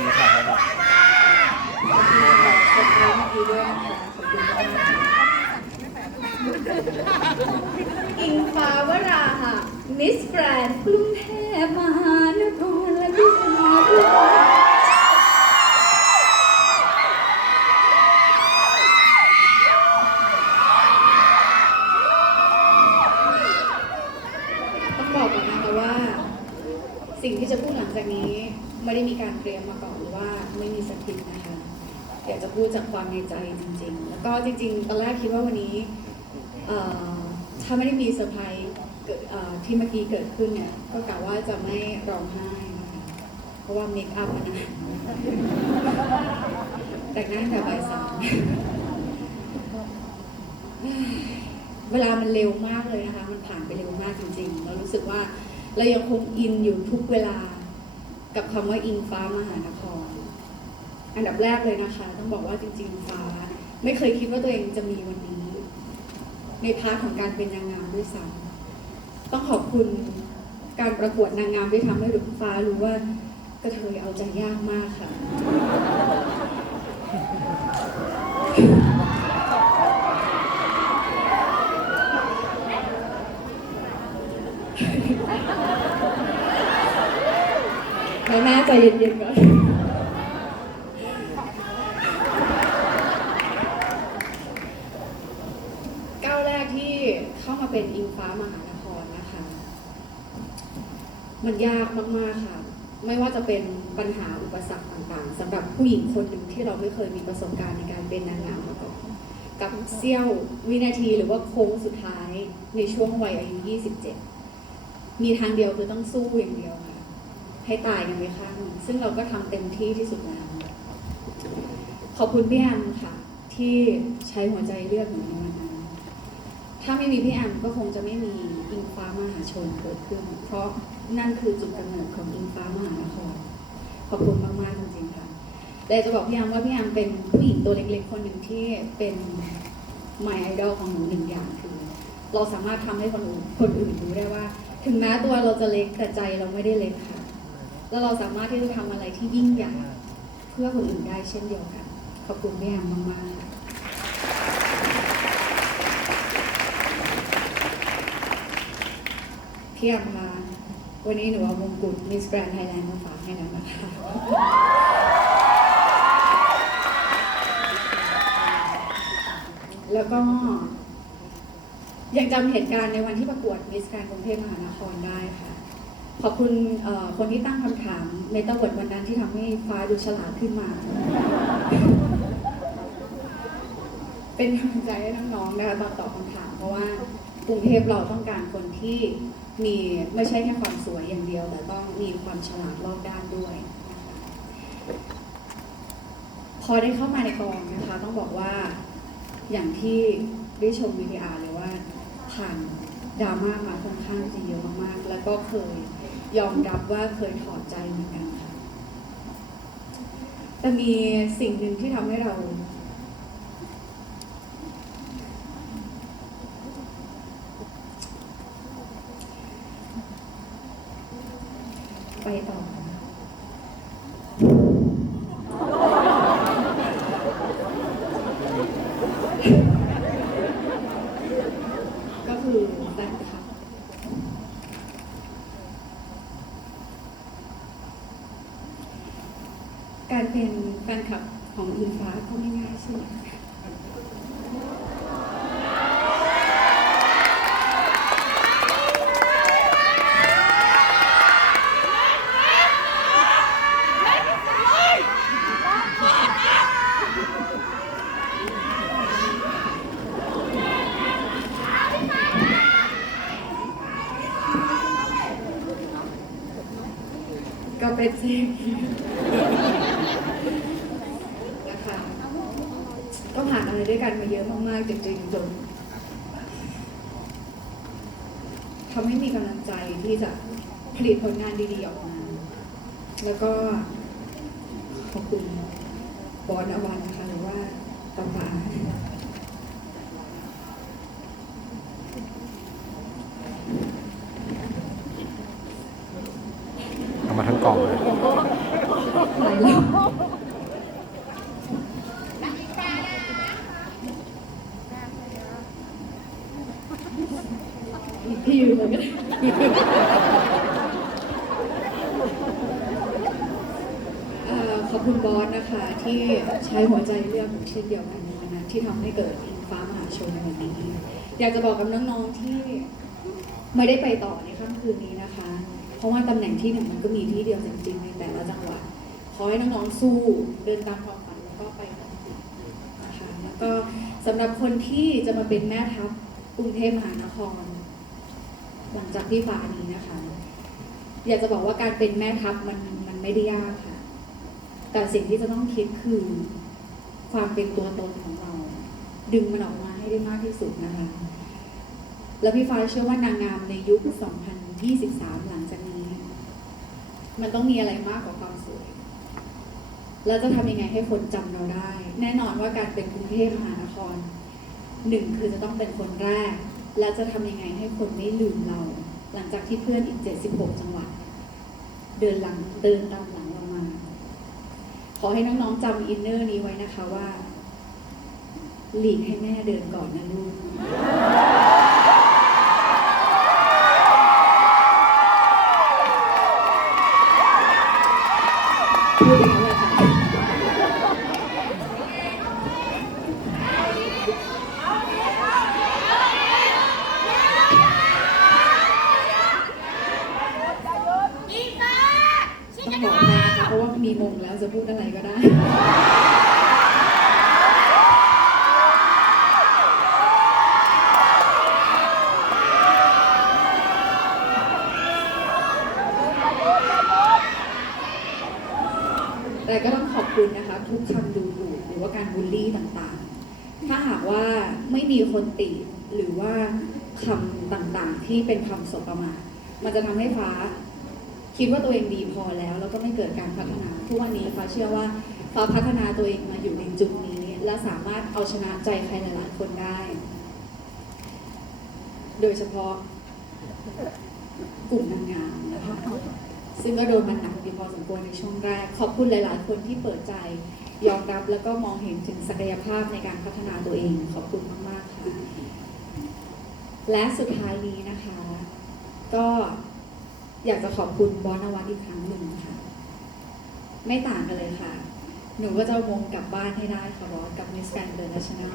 ดีค่ะขอบคุณเมื่ะคะขอบคุณอิงฟ้าวราค่ะมิสแกรนด์กรุงเทพมหานครและพิษณุโลกต้องบอกก่อนนะคะว่า สิ่งที่จะพูดหลังจากนี้ ไม่ได้มีการเตรียมมาก่อนหรือว่าไม่มีสคริปต์นะคะอยากจะพูดจากความในใจจริง ๆ แล้วก็จริงๆตอนแรกคิดว่าวันนี้ถ้าไม่ได้มีเซอร์ไพรส์ที่เมื่อกี้เกิดขึ้นเนี่ยก็กะว่าจะไม่ร้องไห้นะคะเพราะว่าเมคอัพนะแต่งหน้าตั้งแต่บ่ายสามเวลามันเร็วมากเลยนะคะ มันผ่านไปเร็วมากจริง ๆ เรารู้สึกว่าเรายังคงอินอยู่ทุกเวลา กับคำว่าอิงฟ้ามหานคร อันดับแรกเลยนะคะ ต้องบอกว่าจริง ๆ ฟ้า ไม่เคยคิดว่าตัวเองจะมีวันนี้ ในพาร์ทของการเป็นนางงามด้วยซ้ำต้องขอบคุณการประกวดนางงามที่ทำให้ฟ้ารู้ว่ากระเทยเอาใจยากมากค่ะ แม่แม่ใจเย็นๆก่อนก้าวแรกที่เข้ามาเป็นอิงฟ้ามหานครนะคะ มันยากมากๆค่ะ ไม่ว่าจะเป็นปัญหาอุปสรรคต่างๆสำหรับผู้หญิงคนหนึ่งที่เราไม่เคยมีประสบการณ์ในการเป็นนางงามมาก่อนกับเสี้ยววินาทีหรือว่าโค้งสุดท้ายในช่วงวัยอายุ 27 มีทางเดียวคือต้องสู้อย่างเดียวค่ะ ให้ตายกันไปข้างซึ่งเราก็ทำเต็มที่ที่สุดแล้ว ขอบคุณพี่แอมค่ะ ที่ใช้หัวใจเลือกหนูในวันนั้น ถ้าไม่มีพี่แอมก็คงจะไม่มีอิงฟ้ามหาชนเกิดขึ้น เพราะนั่นคือจุดกำเนิดของอิงฟ้ามหานครขอบคุณมากๆจริงๆค่ะแต่จะบอกพี่แอมว่าพี่แอมเป็นผู้หญิงตัวเล็กๆคนหนึ่งที่เป็นไมไอดอลของหนูหนึ่งอย่างคือเราสามารถทำให้คนอื่นคนอื่นรู้ได้ว่า ถึงแม้ตัวเราจะเล็กแต่ใจเราไม่ได้เล็กค่ะ แล้วเราสามารถที่จะทำอะไรที่ยิ่งใหญ่เพื่อคนอื่นได้เช่นเดียวกัน ขอบคุณพี่แอมมากๆค่ะพี่แอมคะวันนี้หนูเอามงกุฎมิสแกรนด์ไทยแลนด์มาฝากให้แล้วนะคะแล้วก็ยังจำเหตุการณ์ในวันที่ประกวดมิสแกรนด์กรุงเทพมหานครได้ค่ะ ขอบคุณคนที่ตั้งคำถามในตะวันวันนั้นที่ทำให้ฟ้าดูฉลาดขึ้นมา เป็นกำลังใจให้น้องๆนะคะตอนตอบคำถาม เพราะว่ากรุงเทพเราต้องการคนที่มีไม่ใช่แค่ความสวยอย่างเดียว แต่ต้องมีความฉลาดรอบด้านด้วย พอได้เข้ามาในกองนะคะ ต้องบอกว่าอย่างที่ได้ชมวิดีอาร์เลยว่าผ่าน ดราม่ามาค่อนข้างจะเยอะมากๆ แล้วก็เคยยอมรับว่าเคยถอดใจเหมือนกันค่ะ แต่มีสิ่งหนึ่งที่ทำให้เรา ไปต่อ ก็ คือแฟนคลับการเป็นแฟนคลับของอินฟ้าก็ไม่ง่ายใช่ไหม เป็นเซฟนะคะก็ผ่านอะไรด้วยกันมาเยอะมากๆจริงๆจนทำให้มีกำลังใจที่จะผลิตผลงานดีๆออกมา แล้วก็ขอบคุณบอลอวันนะคะหรือว่าตาตา เอา มาทั้งกล่องเลยพี่อยู่เลยก็ได้เอ่อขอบคุณบอสนะคะ ที่ใช้หัวใจเลือกหนูเช่นเดียวกันนวันนั้นที่ทำให้เกิดอิงฟ้ามหาชนในวันนี้ อยากจะบอกกับน้องๆที่ไม่ได้ไปต่อในค่ำคืนนี้นะคะ เพราะว่าตำแหน่งที่หนึ่งมันก็มีที่เดียวจริงๆในแต่ละจังหวัดขอให้น้องๆสู้เดินตามความฝันแล้วก็ไปต่อนะคะแล้วก็สำหรับคนที่จะมาเป็นแม่ทัพกรุงเทพมหานคร หลังจากที่ฟ้านี้นะคะ อยากจะบอกว่าการเป็นแม่ทัพมันมันไม่ได้ยากค่ะ แต่สิ่งที่จะต้องคิดคือความเป็นตัวตนของเรา ดึงมันออกมาให้ได้มากที่สุดนะคะ แล้วพี่ฟ้าเชื่อว่านางงามในยุค 2023 หลัง มันต้องมีอะไรมากกว่าความสวยแล้วจะทำยังไงให้คนจำเราได้ แน่นอนว่าการเป็นกรุงเทพมหานครหนึ่งคือจะต้องเป็นคนแรก และจะทำยังไงให้คนไม่ลืมเรา หลังจากที่เพื่อนอีก 76 จังหวัด เดินหลังเดินตามหลังเรามา ขอให้น้องๆจำอินเนอร์นี้ไว้นะคะว่า หลีกให้แม่เดินก่อนนะลูก พูดอย่างนั้นเลยค่ะ อีฟ้าชิ ต้ จั อง ก บอก ร แม่นะคะ เพราะว่ามีมงแล้วจะพูดอะไรก็ได้ แต่ก็ต้องขอบคุณนะคะ ทุกคำดูถูกหรือว่าการบูลลี่ต่างๆ ถ้าหากว่าไม่มีคนติหรือว่าคำต่างๆ ที่เป็นคำสบประมาทมันจะทำให้ฟ้า คิดว่าตัวเองดีพอแล้ว แล้วก็ไม่เกิดการพัฒนา ทุกวันนี้ฟ้าเชื่อว่าฟ้าพัฒนาตัวเองมาอยู่ในจุดนี้ และสามารถเอาชนะใจใครหลายๆคนได้ โดยเฉพาะกลุ่มนางงามนะคะซึ่งก็โดนมันหนักอยู่พอสมควรในช่วงแรก ขอบคุณหลาย ๆ คนที่เปิดใจยอมรับแล้วก็มองเห็นถึงศักยภาพในการพัฒนาตัวเอง ขอบคุณมาก ๆ ค่ะ และสุดท้ายนี้นะคะ ก็ อยากจะขอบคุณบอสนวัตอีกครั้งหนึ่งค่ะ ไม่ต่างกันเลยค่ะ หนูก็จะวงกลับบ้านให้ได้ค่ะบอสกับ Miss Grand International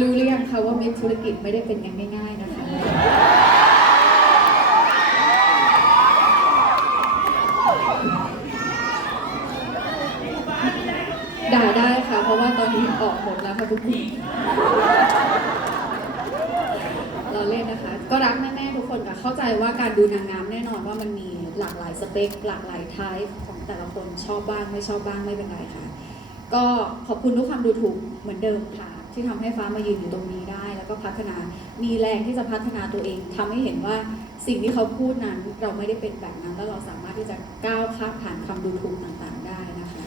รู้หรือยังคะว่ามิตร ธุรกิจไม่ได้เป็นง่าย ๆนะคะ ด่าได้ค่ะ เพราะว่าตอนนี้ออกหมดแล้วค่ะทุกคนเราเล่นนะคะ ก็รักแม่ๆทุกคนค่ะ เข้าใจว่าการดูนางงามแน่นอนว่ามันมีหลากหลายสเปค หลากหลายไทป์ของแต่ละคนชอบบ้างไม่ชอบบ้างไม่เป็นไรค่ะ ก็ขอบคุณทุกคำดูถูกเหมือนเดิมค่ะ ที่ทำให้ฟ้ามายืนอยู่ตรงนี้ได้ แล้วก็พัฒนามีแรงที่จะพัฒนาตัวเองทำให้เห็นว่าสิ่งที่เขาพูดนั้นเราไม่ได้เป็นแบบนั้นแล้วเราสามารถที่จะก้าวข้ามผ่านคำดูถูกต่างๆได้นะคะ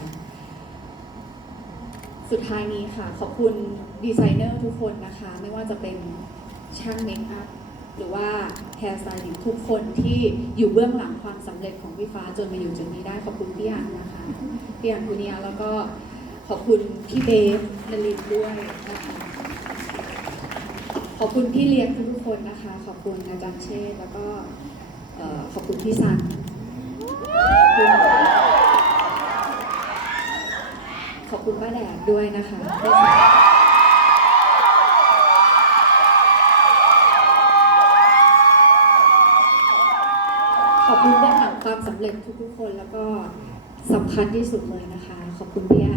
สุดท้ายนี้ค่ะขอบคุณดีไซเนอร์ทุกคนนะคะ ไม่ว่าจะเป็นช่างเมคอัพหรือว่าแฮร์สไตล์ทุกคนที่อยู่เบื้องหลังความสำเร็จของพี่ฟ้าจนมาอยู่จุดนี้ได้ขอบคุณพี่อันนะคะพี่อันคุณเนียแล้วก็ ขอบคุณพี่เบฟนลินด้วยนะคะ ขอบคุณพี่เลี้ยงทุกๆคนนะคะ ขอบคุณอาจารย์เชษแล้วก็ขอบคุณพี่ซันขอบคุณขอบคุณป้าแดดด้วยนะคะขอบคุณเบื้องหลังความสำเร็จทุกๆคนแล้วก็สำคัญที่สุดเลยนะคะ ขอบคุณพี่อ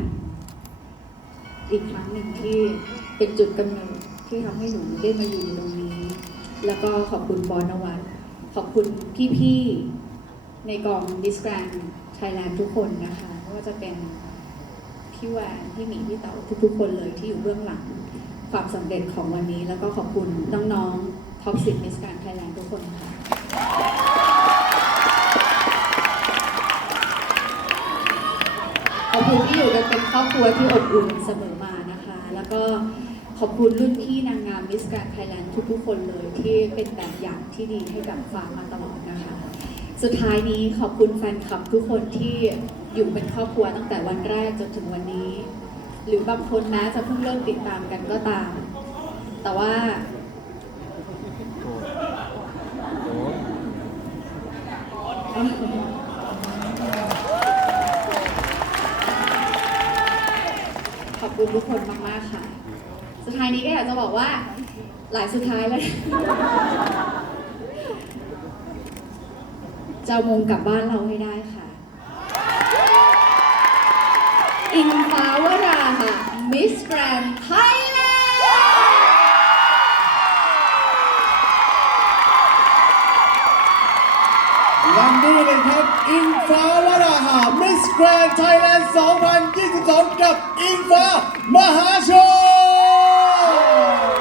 อีกครั้งหนึ่งที่เป็นจุดกำเนิดที่ทำให้หนูได้มาอยู่ตรงนี้ แล้วก็ขอบคุณบอนวัตขอบคุณพี่ๆในกองดิสแกรนไทยแลนด์ทุกคนนะคะไม่ว่าจะเป็นพี่แวนพี่หมีพี่เต๋าทุกๆคนเลยที่อยู่เบื้องหลังความสำเร็จของวันนี้ แล้วก็ขอบคุณน้องๆท็อปสิบมิสการไทยแลนด์ทุกคนค่ะ ข อบคุณที่อยู่กันเป็นครอบครัวที่อบอุ่นเสมอมานะคะ แล้วก็ขอบคุณรุ่นพี่นางงามมิสแกรนไทยแลนด์ทุกๆคนเลยที่เป็นแบบอย่างที่ดีให้กับฟ้ามาตลอดนะคะ สุดท้ายนี้ขอบคุณแฟนคลับทุกคนที่อยู่เป็นครอบครัวตั้งแต่วันแรกจนถึงวันนี้ หรือบางคนนะจะเพิ่งเริ่มติดตามกันก็ตาม แต่ว่าขอ คุณทุกคนมากๆค่ะ สุดท้ายนี้ก็อยากจะบอกว่าหลายสุดท้ายแล้วจะเอามงกลับบ้านเราให้ได้ค่ะ อิงฟ้าวราค่ะ มิสแกรนไทยแลนด์วันนี้นะครับ อิงฟ้าวราหามิสแกรนด์ไทยแลนด์ 2022 กับอิงฟ้ามหาชน